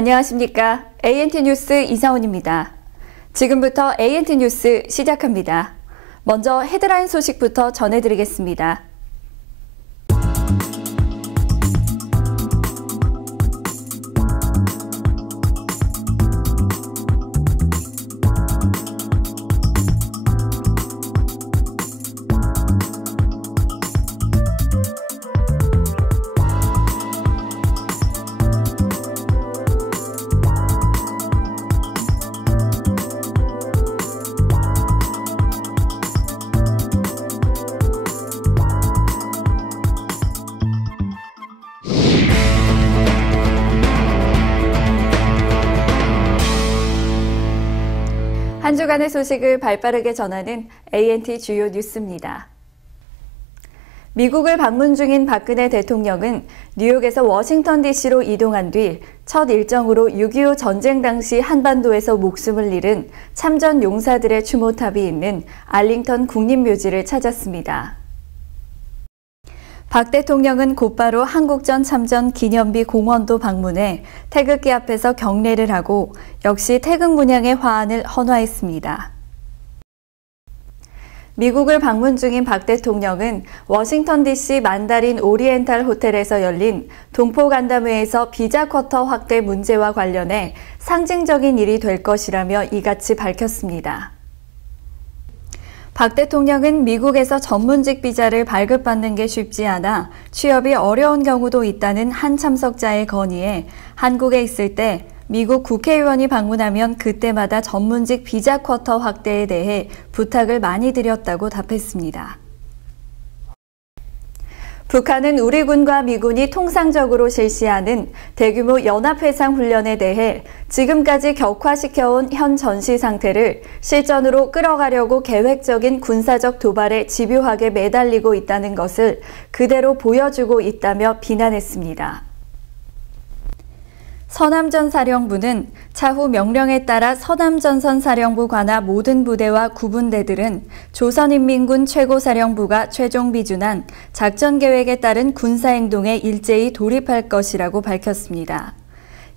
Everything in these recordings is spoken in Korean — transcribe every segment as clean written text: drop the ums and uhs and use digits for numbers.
안녕하십니까. ANT 뉴스 이사원입니다. 지금부터 ANT 뉴스 시작합니다. 먼저 헤드라인 소식부터 전해드리겠습니다. 한 주간의 소식을 발빠르게 전하는 ANT 주요 뉴스입니다. 미국을 방문 중인 박근혜 대통령은 뉴욕에서 워싱턴 DC로 이동한 뒤 첫 일정으로 6.25 전쟁 당시 한반도에서 목숨을 잃은 참전 용사들의 추모탑이 있는 알링턴 국립묘지를 찾았습니다. 박 대통령은 곧바로 한국전 참전 기념비 공원도 방문해 태극기 앞에서 경례를 하고 역시 태극 문양의 화환을 헌화했습니다. 미국을 방문 중인 박 대통령은 워싱턴 DC 만다린 오리엔탈 호텔에서 열린 동포간담회에서 비자 쿼터 확대 문제와 관련해 상징적인 일이 될 것이라며 이같이 밝혔습니다. 박 대통령은 미국에서 전문직 비자를 발급받는 게 쉽지 않아 취업이 어려운 경우도 있다는 한 참석자의 건의에 한국에 있을 때 미국 국회의원이 방문하면 그때마다 전문직 비자 쿼터 확대에 대해 부탁을 많이 드렸다고 답했습니다. 북한은 우리 군과 미군이 통상적으로 실시하는 대규모 연합해상 훈련에 대해 지금까지 격화시켜온 현 전시 상태를 실전으로 끌어가려고 계획적인 군사적 도발에 집요하게 매달리고 있다는 것을 그대로 보여주고 있다며 비난했습니다. 서남전 사령부는 차후 명령에 따라 서남전선 사령부 관하 모든 부대와 구분대들은 조선인민군 최고사령부가 최종 비준한 작전계획에 따른 군사행동에 일제히 돌입할 것이라고 밝혔습니다.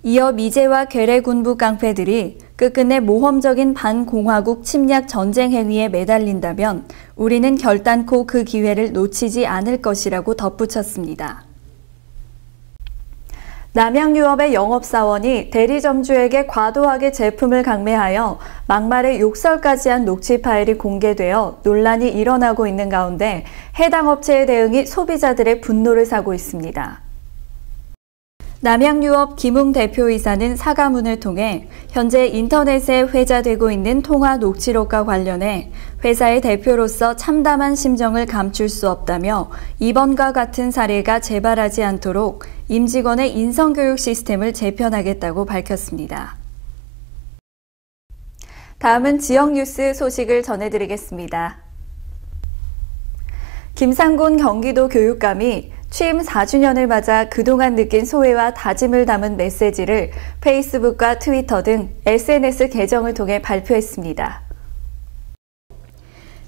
이어 미제와 괴뢰 군부 깡패들이 끝끝내 모험적인 반공화국 침략 전쟁 행위에 매달린다면 우리는 결단코 그 기회를 놓치지 않을 것이라고 덧붙였습니다. 남양유업의 영업사원이 대리점주에게 과도하게 제품을 강매하여 막말에 욕설까지 한 녹취 파일이 공개되어 논란이 일어나고 있는 가운데 해당 업체의 대응이 소비자들의 분노를 사고 있습니다. 남양유업 김웅 대표이사는 사과문을 통해 현재 인터넷에 회자되고 있는 통화 녹취록과 관련해 회사의 대표로서 참담한 심정을 감출 수 없다며 이번과 같은 사례가 재발하지 않도록 임직원의 인성교육 시스템을 재편하겠다고 밝혔습니다. 다음은 지역 뉴스 소식을 전해드리겠습니다. 김상곤 경기도 교육감이 취임 4주년을 맞아 그동안 느낀 소회와 다짐을 담은 메시지를 페이스북과 트위터 등 SNS 계정을 통해 발표했습니다.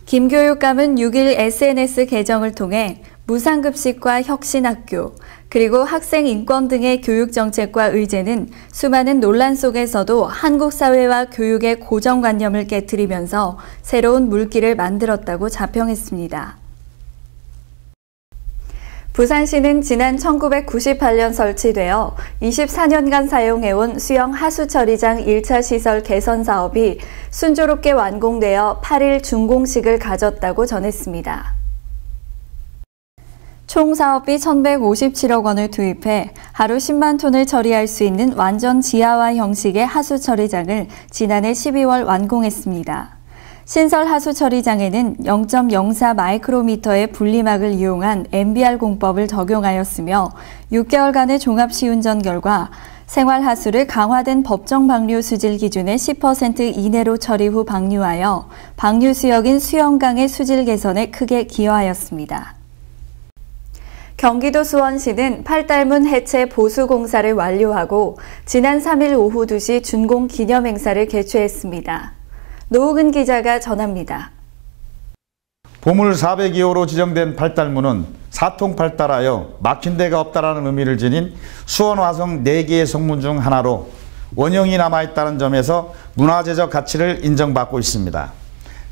김 교육감은 6일 SNS 계정을 통해 무상급식과 혁신학교, 그리고 학생 인권 등의 교육정책과 의제는 수많은 논란 속에서도 한국 사회와 교육의 고정관념을 깨트리면서 새로운 물길을 만들었다고 자평했습니다. 부산시는 지난 1998년 설치되어 24년간 사용해온 수영 하수처리장 1차 시설 개선 사업이 순조롭게 완공되어 8일 준공식을 가졌다고 전했습니다. 총 사업비 1,157억 원을 투입해 하루 10만 톤을 처리할 수 있는 완전 지하화 형식의 하수처리장을 지난해 12월 완공했습니다. 신설 하수처리장에는 0.04 마이크로미터의 분리막을 이용한 MBR 공법을 적용하였으며 6개월간의 종합 시운전 결과 생활하수를 강화된 법정 방류 수질 기준의 10% 이내로 처리 후 방류하여 방류 수역인 수영강의 수질 개선에 크게 기여하였습니다. 경기도 수원시는 팔달문 해체 보수 공사를 완료하고 지난 3일 오후 2시 준공 기념 행사를 개최했습니다. 노우근 기자가 전합니다. 보물 402호로 지정된 팔달문은 사통팔달하여 막힌 데가 없다라는 의미를 지닌 수원 화성 4개의 성문 중 하나로 원형이 남아있다는 점에서 문화재적 가치를 인정받고 있습니다.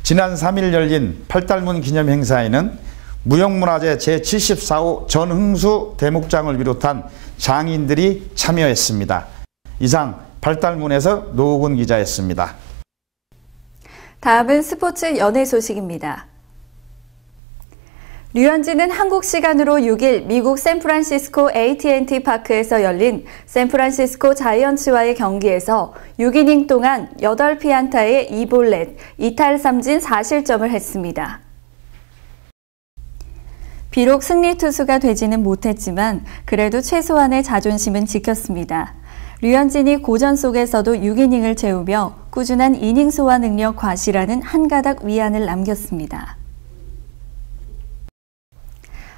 지난 3일 열린 팔달문 기념 행사에는 무형문화재 제74호 전흥수 대목장을 비롯한 장인들이 참여했습니다. 이상 팔달문에서 노우근 기자였습니다. 다음은 스포츠 연예 소식입니다. 류현진은 한국 시간으로 6일 미국 샌프란시스코 AT&T 파크에서 열린 샌프란시스코 자이언츠와의 경기에서 6이닝 동안 8피안타에 2볼넷, 2탈 3진 4실점을 했습니다. 비록 승리 투수가 되지는 못했지만 그래도 최소한의 자존심은 지켰습니다. 류현진이 고전 속에서도 6이닝을 채우며 꾸준한 이닝 소화 능력 과시라는 한 가닥 위안을 남겼습니다.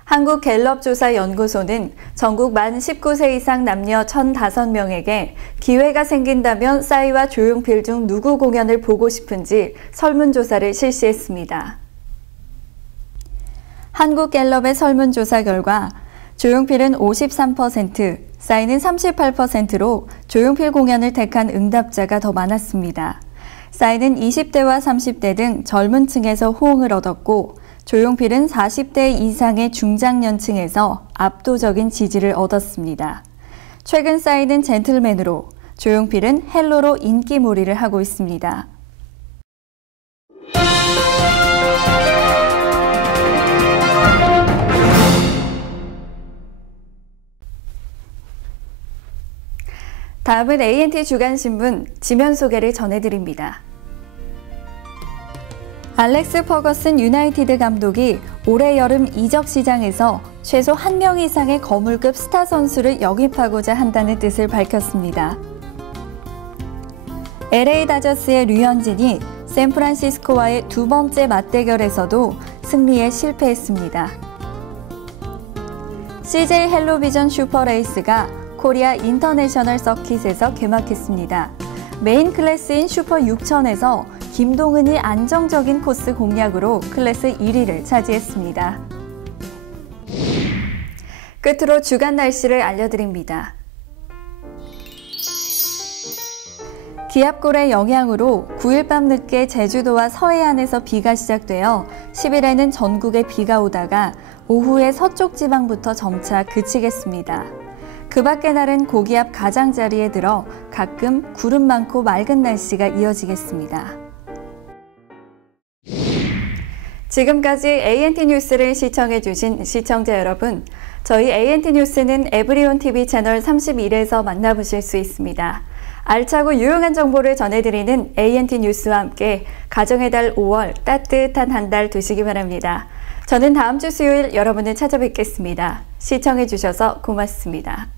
한국갤럽조사연구소는 전국 만 19세 이상 남녀 1,005명에게 기회가 생긴다면 싸이와 조용필 중 누구 공연을 보고 싶은지 설문조사를 실시했습니다. 한국갤럽의 설문조사 결과 조용필은 53%, 싸이는 38%로 조용필 공연을 택한 응답자가 더 많았습니다. 싸이는 20대와 30대 등 젊은 층에서 호응을 얻었고 조용필은 40대 이상의 중장년층에서 압도적인 지지를 얻었습니다. 최근 싸이는 젠틀맨으로, 조용필은 헬로로 인기몰이를 하고 있습니다. 다음은 ANT 주간신문 지면 소개를 전해드립니다. 알렉스 퍼거슨 유나이티드 감독이 올해 여름 이적 시장에서 최소 1명 이상의 거물급 스타 선수를 영입하고자 한다는 뜻을 밝혔습니다. LA 다저스의 류현진이 샌프란시스코와의 두 번째 맞대결에서도 승리에 실패했습니다. CJ 헬로비전 슈퍼레이스가 코리아 인터내셔널 서킷에서 개막했습니다. 메인 클래스인 슈퍼 6000에서 김동은이 안정적인 코스 공략으로 클래스 1위를 차지했습니다. 끝으로 주간 날씨를 알려드립니다. 기압골의 영향으로 9일 밤 늦게 제주도와 서해안에서 비가 시작되어 10일에는 전국에 비가 오다가 오후에 서쪽 지방부터 점차 그치겠습니다. 그 밖의 날은 고기압 가장자리에 들어 가끔 구름 많고 맑은 날씨가 이어지겠습니다. 지금까지 ANT 뉴스를 시청해주신 시청자 여러분, 저희 ANT 뉴스는 에브리온 TV 채널 31에서 만나보실 수 있습니다. 알차고 유용한 정보를 전해드리는 ANT 뉴스와 함께 가정의 달 5월 따뜻한 한 달 되시기 바랍니다. 저는 다음 주 수요일 여러분을 찾아뵙겠습니다. 시청해주셔서 고맙습니다.